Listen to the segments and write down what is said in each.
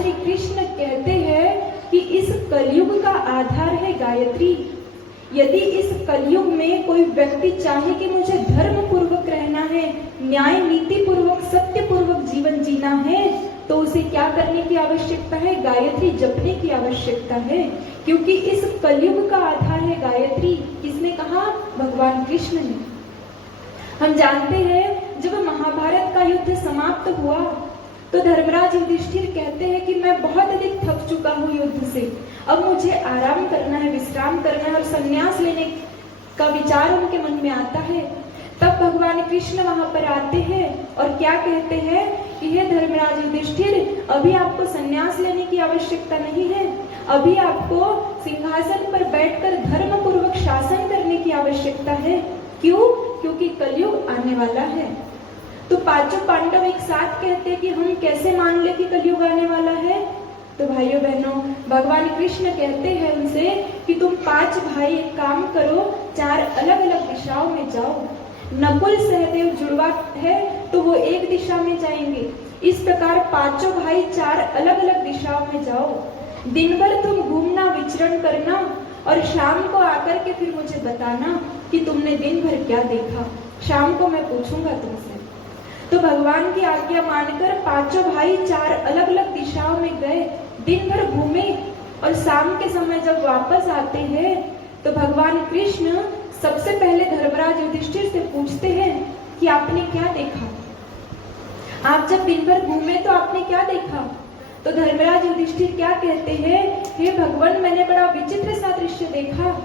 श्री कृष्ण कहते हैं कि इस कलयुग का आधार है गायत्री। यदि इस कलयुग में कोई व्यक्ति चाहे कि मुझे धर्म पूर्वक रहना है, न्याय नीति पूर्वक, सत्य पूर्वक जीवन जीना है, तो उसे क्या करने की आवश्यकता है? गायत्री जपने की आवश्यकता है, क्योंकि इस कलयुग का आधार है गायत्री। किसने कहा? भगवान कृष्ण ने। हम जानते हैं जब महाभारत का युद्ध समाप्त हुआ तो धर्मराज युधिष्ठिर कहते हैं कि मैं बहुत अधिक थक चुका हूँ युद्ध से, अब मुझे आराम करना है, विश्राम करना है, और संन्यास लेने का विचार उनके मन में आता है। तब भगवान कृष्ण वहां पर आते हैं और क्या कहते हैं कि हे धर्मराज युधिष्ठिर, अभी आपको संन्यास लेने की आवश्यकता नहीं है, अभी आपको सिंहासन पर बैठकर धर्म पूर्वक शासन करने की आवश्यकता है। क्यों? क्योंकि कलयुग आने वाला है। तो पांचों पांडव एक साथ कहते हैं कि हम कैसे मान ले कि कलयुग आने वाला है? तो भाइयों बहनों, भगवान कृष्ण कहते हैं उनसे कि तुम 5 भाई एक काम करो, 4 अलग अलग दिशाओं में जाओ। नकुल सहदेव जुड़वा है तो वो एक दिशा में जाएंगे। इस प्रकार 5 भाई 4 अलग अलग दिशाओं में जाओ। दिन भर तुम घूमना, विचरण करना, और शाम को आकर के फिर मुझे बताना कि तुमने दिन भर क्या देखा। शाम को मैं पूछूंगा तुमसे। तो भगवान की आज्ञा मानकर 5 भाई 4 अलग अलग दिशाओं में गए, दिन भर घूमे, और शाम के समय जब वापस आते हैं तो भगवान कृष्ण सबसे पहले धर्मराज युधिष्ठिर से पूछते हैं कि आपने क्या देखा? आप जब दिन भर घूमे तो आपने क्या देखा? तो धर्मराज युधिष्ठिर क्या कहते हैं? हे भगवान, मैंने बड़ा विचित्र सा दृश्य देखा।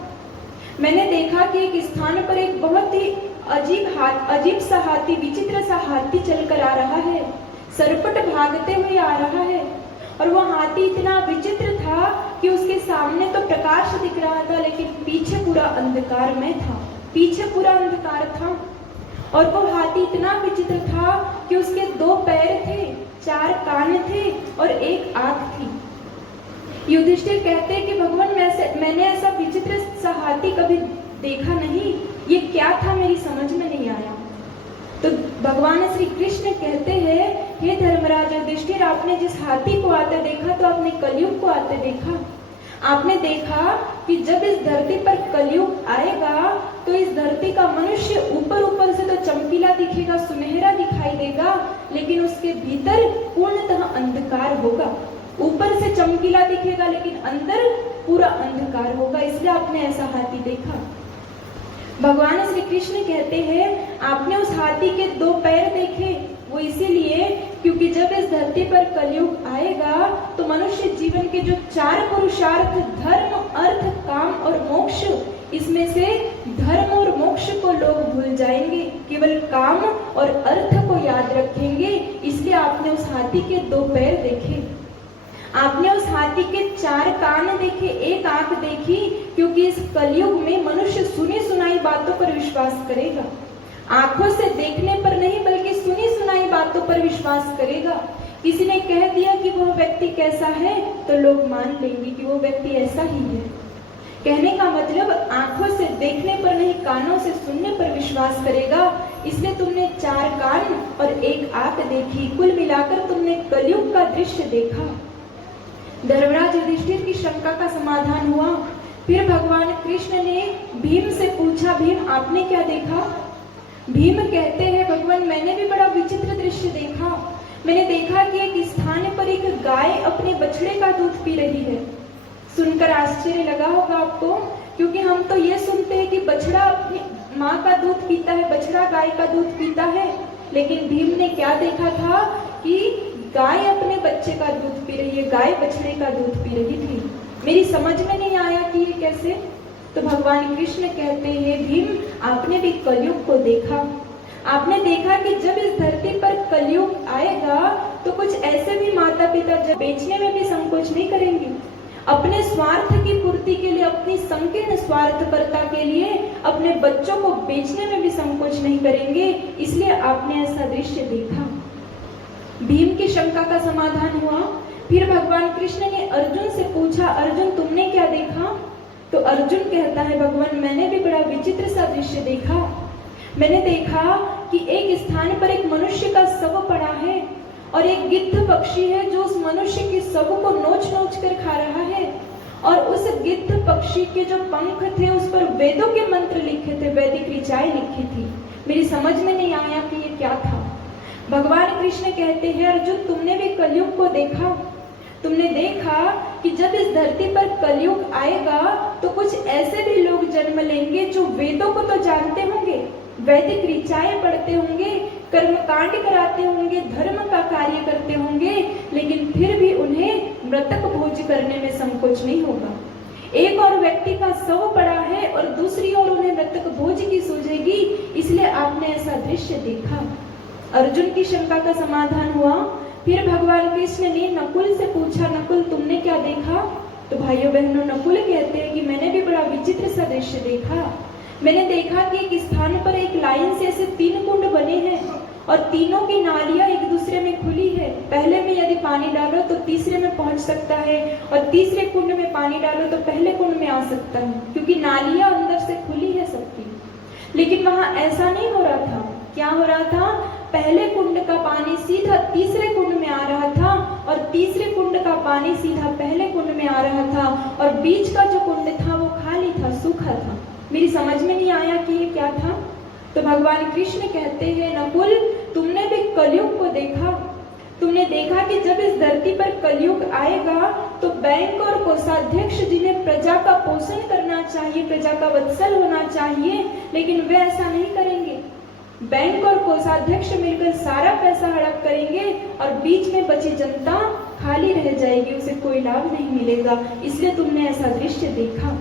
मैंने देखा कि एक स्थान पर एक बहुत ही अजीब सा हाथी, विचित्र सा हाथी चलकर आ रहा है, सरपट भागते हुए आ रहा है, और वो हाथी इतना विचित्र था कि उसके सामने तो प्रकाश दिख रहा था, लेकिन पीछे पूरा अंधकार में था, पीछे पूरा अंधकार था। और वो हाथी इतना विचित्र था कि उसके 2 पैर थे, 4 कान थे और 1 आंख थी। युधिष्ठिर कहते हैं कि भगवान, मैंने ऐसा विचित्र सा हाथी कभी देखा नहीं, ये क्या था मेरी समझ में नहीं आया। तो भगवान श्री कृष्ण कहते हैं, हे धर्मराज युधिष्ठिर, आपने जिस हाथी को आते देखा तो आपने कलयुग को आते देखा। आपने देखा कि जब इस धरती पर कलयुग आएगा तो इस धरती का मनुष्य ऊपर से तो चमकीला दिखेगा, सुनहरा दिखाई देगा, लेकिन उसके भीतर पूर्णतः अंधकार होगा। ऊपर से चमकीला दिखेगा लेकिन अंदर पूरा अंधकार होगा, इसलिए आपने ऐसा हाथी देखा। भगवान श्री कृष्ण कहते हैं, आपने उस हाथी के 2 पैर देखे, वो इसीलिए क्योंकि जब इस धरती पर कलयुग आएगा तो मनुष्य जीवन के जो 4 पुरुषार्थ, धर्म, अर्थ, काम और मोक्ष, इसमें से धर्म और मोक्ष को लोग भूल जाएंगे, केवल काम और अर्थ को याद रखेंगे। इसलिए आपने उस हाथी के 2 पैर देखे, आपने उस हाथी के 4 कान देखे, 1 आंख देखी, क्योंकि इस कलयुग में मनुष्य सुनी सुनाई बातों पर विश्वास करेगा। आंखों से देखने पर नहीं बल्कि सुनी सुनाई बातों पर विश्वास करेगा। किसी ने कह दिया कि वह व्यक्ति कैसा है तो लोग मान लेंगे कि वो व्यक्ति ऐसा ही है। कहने का मतलब आंखों से देखने पर नहीं, कानों से सुनने पर विश्वास करेगा। इसलिए तुमने 4 कान और 1 आंख देखी, कुल मिलाकर तुमने कलयुग का दृश्य देखा। धर्मराज युधिष्ठिर की शंका का समाधान हुआ। फिर भगवान कृष्ण ने भीम से पूछा, भीम आपने क्या देखा? भीम कहते हैं, भगवान मैंने भी बड़ा विचित्र दृश्य देखा। मैंने देखा कि एक स्थान पर एक गाय अपने बछड़े का दूध पी रही है। सुनकर आश्चर्य लगा होगा आपको, क्योंकि हम तो ये सुनते हैं कि बछड़ा अपनी माँ का दूध पीता है, बछड़ा गाय का दूध पीता है, लेकिन भीम ने क्या देखा था कि गाय अपने बच्चे का दूध पी रही है, गाय बछड़े का दूध पी रही थी। मेरी समझ में नहीं आया कि ये कैसे। तो भगवान कृष्ण कहते हैं, भीम आपने भी कलयुग को देखा। आपने देखा कि जब इस धरती पर कलयुग आएगा तो कुछ ऐसे भी माता पिता जब बेचने में भी संकोच नहीं करेंगे, अपने स्वार्थ की पूर्ति के लिए, अपनी संकीर्ण स्वार्थपरता के लिए अपने बच्चों को बेचने में भी संकोच नहीं करेंगे। इसलिए आपने ऐसा दृश्य देखा। भीम की शंका का समाधान हुआ। फिर भगवान कृष्ण ने अर्जुन से पूछा, अर्जुन तुमने क्या देखा? तो अर्जुन कहता है, भगवान मैंने भी बड़ा विचित्र सा दृश्य देखा। मैंने देखा कि एक स्थान पर एक मनुष्य का शव पड़ा है और एक गिद्ध पक्षी है जो उस मनुष्य के शव कर खा रहा है। और उस गिद्ध पक्षी के जो पंख थे उस पर वेदों के मंत्र लिखे थे, वैदिक ऋचाएं लिखी थी। मेरी समझ में नहीं आया कि ये क्या था। भगवान कृष्ण कहते हैं, अर्जुन तुमने भी कलयुग को देखा, तुमने देखा कि जब इस धरती पर कलयुग आएगा तो कुछ ऐसे भी लोग जन्म लेंगे जो वेदों को तो जानते होंगे, वैदिक ऋचाएं पढ़ते होंगे, कर्मकांड कराते होंगे, धर्म का कार्य करते होंगे, लेकिन फिर भी उन्हें मृतक भोज करने में संकोच नहीं होगा। एक और व्यक्ति का शव पड़ा है और दूसरी ओर उन्हें मृतक भोज की सूझेगी, इसलिए आपने ऐसा दृश्य देखा। अर्जुन की शंका का समाधान हुआ। फिर भगवान कृष्ण ने नकुल से पूछा, नकुल तुमने क्या देखा? तो भाइयों बहनों, नकुल कहते हैं कि मैंने भी बड़ा विचित्र सा दृश्य देखा। मैंने देखा कि एक स्थान पर एक लाइन से ऐसे 3 कुंड बने हैं और तीनों की नालियां एक दूसरे में खुली है। पहले में यदि पानी डालो तो तीसरे में पहुंच सकता है और तीसरे कुंड में पानी डालो तो पहले कुंड में आ सकता है, क्योंकि नालियां अंदर से खुली है सबकी। लेकिन वहां ऐसा नहीं हो रहा था। क्या हो रहा था? पहले कुंड का पानी सीधा तीसरे कुंड में आ रहा था और तीसरे कुंड का पानी सीधा पहले कुंड में आ रहा था और बीच का जो कुंड था वो खाली था, सूखा था। मेरी समझ में नहीं आया कि ये क्या था। तो भगवान कृष्ण कहते हैं, नकुल तुमने भी कलयुग को देखा। तुमने देखा कि जब इस धरती पर कलयुग आएगा तो बैंक और कोषाध्यक्ष जिन्हें प्रजा का पोषण करना चाहिए, प्रजा का वत्सल होना चाहिए, लेकिन वे ऐसा नहीं करेंगे। बैंक और कोषाध्यक्ष मिलकर सारा पैसा हड़प करेंगे और बीच में बची जनता खाली रह जाएगी, उसे कोई लाभ नहीं मिलेगा। इसलिए तुमने ऐसा दृश्य देखा।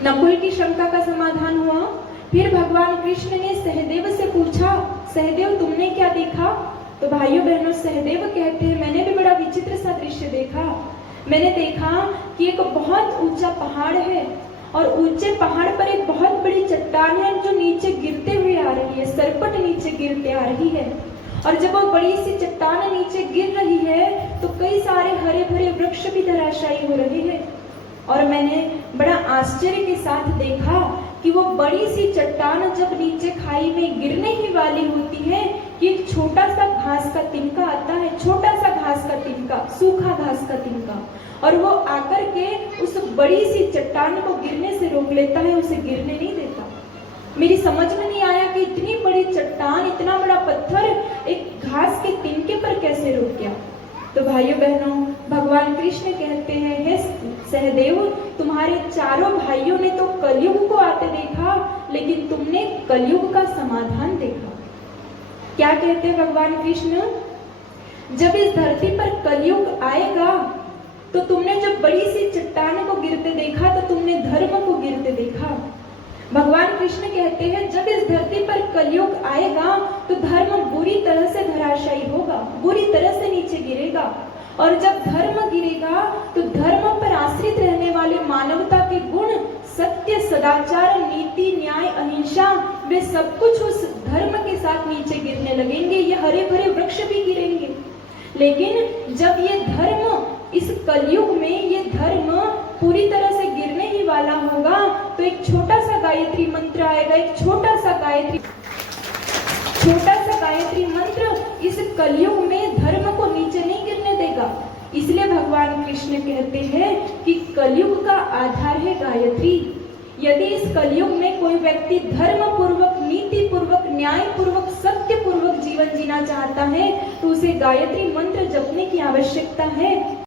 नकुल की शंका का समाधान हुआ। फिर भगवान कृष्ण ने सहदेव से पूछा, सहदेव तुमने क्या देखा? तो भाइयों बहनों, सहदेव कहते हैं, मैंने भी बड़ा विचित्र सा दृश्य देखा। मैंने देखा कि एक बहुत ऊंचा पहाड़ है और ऊंचे पहाड़ पर एक बहुत बड़ी चट्टान है जो नीचे गिरते हुए आ रही है, सरपट नीचे गिरते आ रही है। और जब वो बड़ी सी चट्टान नीचे गिर रही है तो कई सारे हरे भरे वृक्ष भी धराशायी हो रहे हैं। और मैंने बड़ा आश्चर्य के साथ देखा कि वो बड़ी सी चट्टान जब नीचे खाई में गिरने ही वाली होती है कि एक छोटा सा घास का तिनका आता है, छोटा सा घास का तिनका, सूखा घास का तिनका, और वो आकर के उस बड़ी सी चट्टान को गिरने से रोक लेता है, उसे गिरने नहीं देता। मेरी समझ में नहीं आया कि इतनी बड़ी चट्टान, इतना बड़ा पत्थर एक घास के तिनके पर कैसे रुक गया। तो भाइयों बहनों, भगवान कृष्ण कहते हैं, हे सहदेव तुम्हारे चारों भाइयों ने तो कलयुग को आते देखा, लेकिन तुमने कलयुग का समाधान देखा। क्या कहते हैं भगवान कृष्ण? जब इस धरती पर कलयुग आएगा तो तुमने जब बड़ी सी चट्टान को गिरते देखा तो तुमने धर्म को गिरते देखा। भगवान कृष्ण कहते हैं, जब इस धरती पर कलयुग आएगा तो धर्म बुरी तरह से धराशायी होगा, बुरी तरह से नीचे गिरेगा। और जब धर्म गिरेगा तो धर्म पर आश्रित रहने वाले मानवता के गुण, सत्य, सदाचार, नीति, न्याय, अहिंसा, वे सब कुछ उस धर्म के साथ नीचे गिरने लगेंगे। ये हरे भरे वृक्ष भी गिरेंगे। लेकिन जब ये धर्म, इस कलयुग में ये धर्म पूरी तरह से गिरने ही वाला होगा तो एक छोटा सा गायत्री मंत्र आएगा, एक छोटा सा गायत्री मंत्र इस कलयुग में धर्म को नीचे नहीं गिरने देगा। इसलिए भगवान कृष्ण कहते हैं कि कलयुग का आधार है गायत्री। यदि इस कलयुग में कोई व्यक्ति धर्म पूर्वक, नीति पूर्वक, न्याय पूर्वक, सत्य पूर्वक जीवन जीना चाहता है तो उसे गायत्री मंत्र जपने की आवश्यकता है।